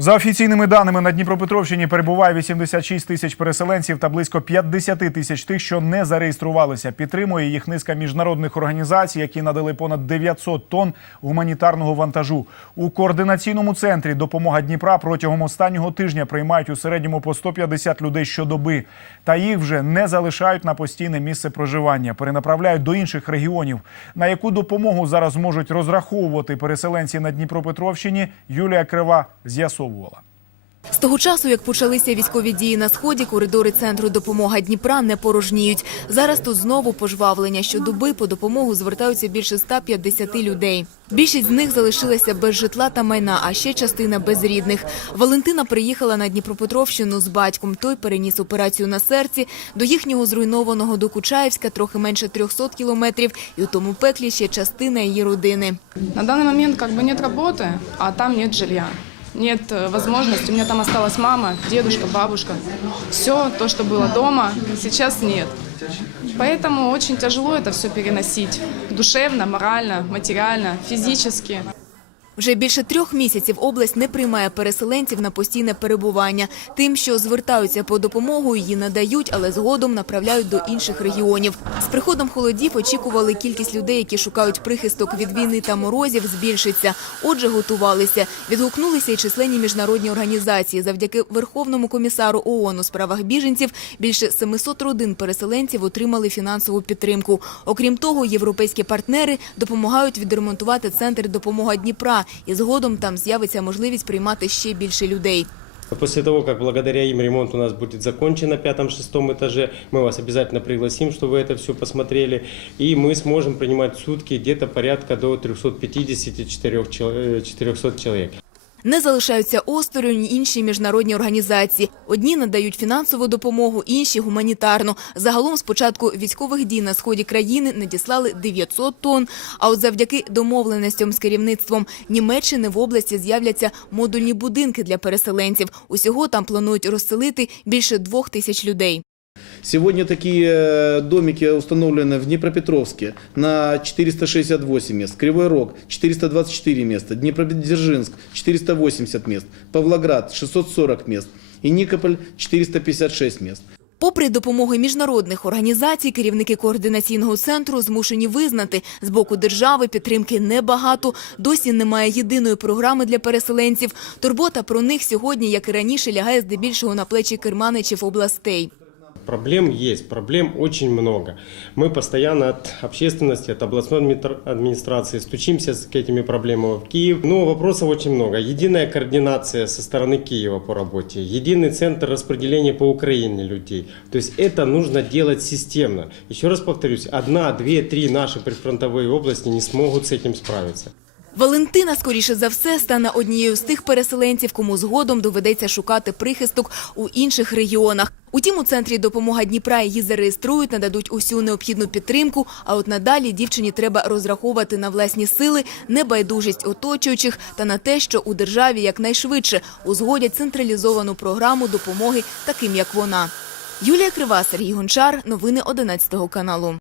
За офіційними даними на Дніпропетровщині перебуває 86 тисяч переселенців та близько 50 тисяч тих, що не зареєструвалися. Підтримує їх низка міжнародних організацій, які надали понад 900 тонн гуманітарного вантажу. У координаційному центрі допомога Дніпра протягом останнього тижня приймають у середньому по 150 людей щодоби. Та їх вже не залишають на постійне місце проживання, перенаправляють до інших регіонів. На яку допомогу зараз можуть розраховувати переселенці на Дніпропетровщині, Юлія Крива з'ясовувала. З того часу, як почалися військові дії на сході, коридори центру допомога Дніпра не порожніють. Зараз тут знову пожвавлення. Щодоби по допомогу звертаються більше 150 людей. Більшість з них залишилася без житла та майна, а ще частина без рідних. Валентина приїхала на Дніпропетровщину з батьком. Той переніс операцію на серці. До їхнього зруйнованого Докучаєвська трохи менше 300 кілометрів, і у тому пеклі ще частина її родини. На данный момент как бы нет работы, а там нет жилья. Нет э, возможности. У меня там осталась мама, дедушка, бабушка. Все то, что было дома, сейчас нет. Поэтому очень тяжело это все переносить. Душевно, морально, материально, физически. Вже більше трьох місяців область не приймає переселенців на постійне перебування. Тим, що звертаються по допомогу, її надають, але згодом направляють до інших регіонів. З приходом холодів очікували кількість людей, які шукають прихисток від війни та морозів, збільшиться. Отже, готувалися. Відгукнулися й численні міжнародні організації. Завдяки Верховному комісару ООН у справах біженців більше 700 родин переселенців отримали фінансову підтримку. Окрім того, європейські партнери допомагають відремонтувати центр допомога Дніпра, і згодом там з'явиться можливість приймати ще більше людей. После того, как благодаря им ремонт у нас будет закончен на пятом-шестом этаже, мы вас обязательно пригласим, чтобы вы это все посмотрели. И мы сможем принимать в сутки где-то порядка до 350-400 человек. Не залишаються осторонь інші міжнародні організації. Одні надають фінансову допомогу, інші – гуманітарну. Загалом з початку військових дій на сході країни надіслали 900 тонн. А от завдяки домовленостям з керівництвом Німеччини в області з'являться модульні будинки для переселенців. Усього там планують розселити більше двох тисяч людей. Сегодня такие э, домики установлены в Днепропетровске на 468 мест, Кривой Рог 424 места, Днепродзержинск 480 мест, Павлоград 640 мест и Никополь 456 мест. Попри допомогу міжнародних організацій, керівники координаційного центру змушені визнати, з боку держави підтримки небагато, досі немає єдиної програми для переселенців. Турбота про них сьогодні, як і раніше, лягає здебільшого на плечі керманичів областей. Проблем есть, проблем очень много. Мы постоянно от общественности, от областной администра- администрации стучимся к этими проблемами в Киев. Но вопросов очень много. Единая координация со стороны Киева по работе, единый центр распределения по Украине людей. То есть это нужно делать системно. Еще раз повторюсь, одна, две, три наши прифронтовые области не смогут с этим справиться. Валентина, скоріше за все, стане однією з тих переселенців, кому згодом доведеться шукати прихисток у інших регіонах. Утім, у центрі допомога Дніпра її зареєструють, нададуть усю необхідну підтримку. А от надалі дівчині треба розраховувати на власні сили, небайдужість оточуючих та на те, що у державі якнайшвидше узгодять централізовану програму допомоги таким, як вона. Юлія Крива, Сергій Гончар. Новини 11 каналу.